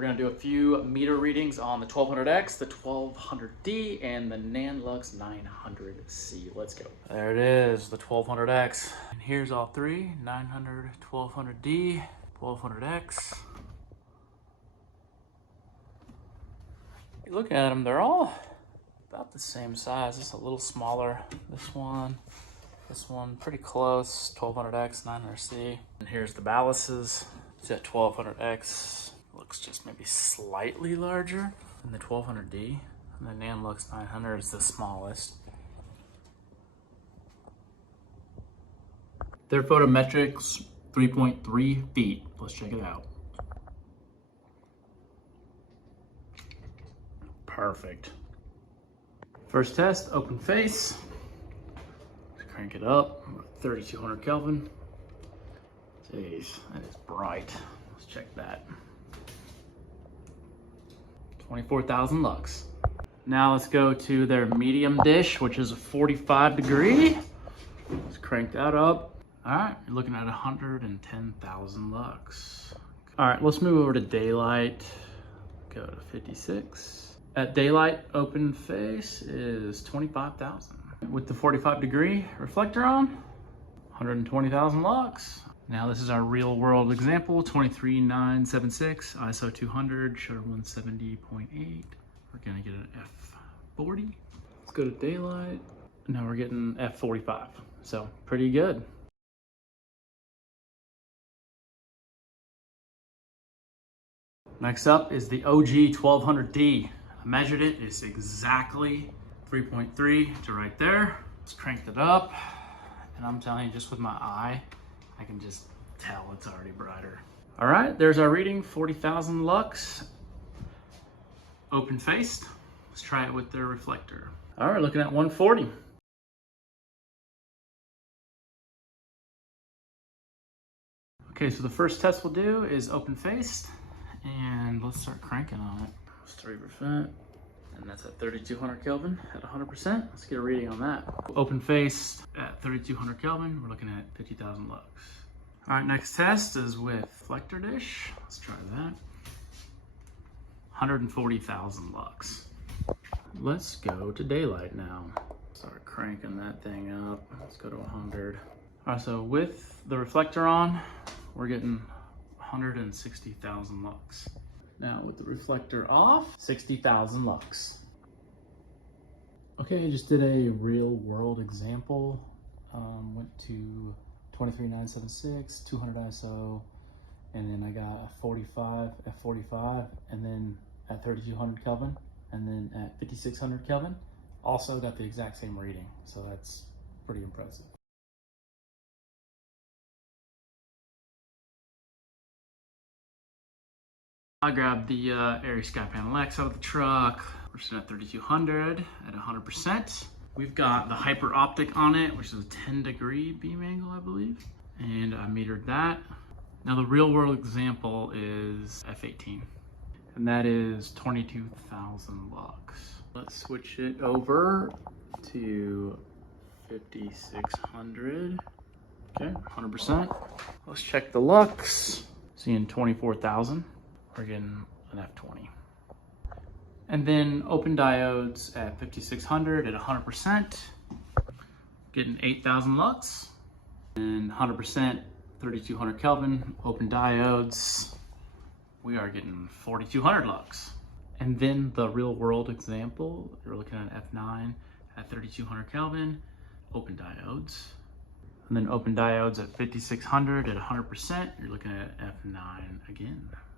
We're gonna do a few meter readings on the 1200X, the 1200D, and the Nanlux 900c. Let's go. There it is, the 1200X. And here's all three, 900, 1200D, 1200X. You look at them, they're all about the same size. Just a little smaller. This one, pretty close. 1200X, 900C. And here's the ballasts. That 1200X looks just maybe slightly larger than the 1200D. And the Nanlux 900 is the smallest. Their photometrics, 3.3 feet. Let's check it out. Perfect. First test, open face. Let's crank it up, 3200 Kelvin. Jeez, that is bright. Let's check that. 24,000 lux. Now let's go to their medium dish, which is a 45 degree. Let's crank that up. All right, you're looking at 110,000 lux. All right, let's move over to daylight. Go to 56. At daylight, open face is 25,000. With the 45 degree reflector on, 120,000 lux. Now this is our real world example, 23976, ISO 200, shutter 170.8. We're gonna get an f40. Let's go to daylight. Now we're getting f45, so pretty good. Next up is the OG 1200D. I measured it, it's exactly 3.3 to right there. Let's crank it up. And I'm telling you, just with my eye, I can just tell it's already brighter. All right, there's our reading, 40,000 lux. Open faced. Let's try it with their reflector. All right, looking at 140. Okay, so the first test we'll do is open faced, and let's start cranking on it. It's 3%, and that's at 3200 Kelvin at 100%. Let's get a reading on that. Open faced at 3200 Kelvin, we're looking at 50,000 lux. All right, next test is with reflector dish. Let's try that. 140,000 lux. Let's go to daylight now. Start cranking that thing up. Let's go to 100. All right, so with the reflector on, we're getting 160,000 lux. Now with the reflector off, 60,000 lux. Okay, I just did a real world example. Went to 23976, 200 ISO, and then I got a 45, f45, and then at 3200 Kelvin, and then at 5600 Kelvin, also got the exact same reading. So that's pretty impressive. I grabbed the Arri Skypanel X out of the truck. We're sitting at 3200 at 100%. We've got the hyper optic on it, which is a 10 degree beam angle, I believe. And I metered that. Now the real world example is f18, and that is 22,000 lux. Let's switch it over to 5600. Okay, 100%. Let's check the lux. Seeing 24,000. We're getting an f20. And then open diodes at 5600 at 100%, getting 8,000 lux. And 100%, 3200 Kelvin, open diodes, we are getting 4,200 lux. And then the real world example, you're looking at f9 at 3200 Kelvin, open diodes. And then open diodes at 5600 at 100%, you're looking at f9 again.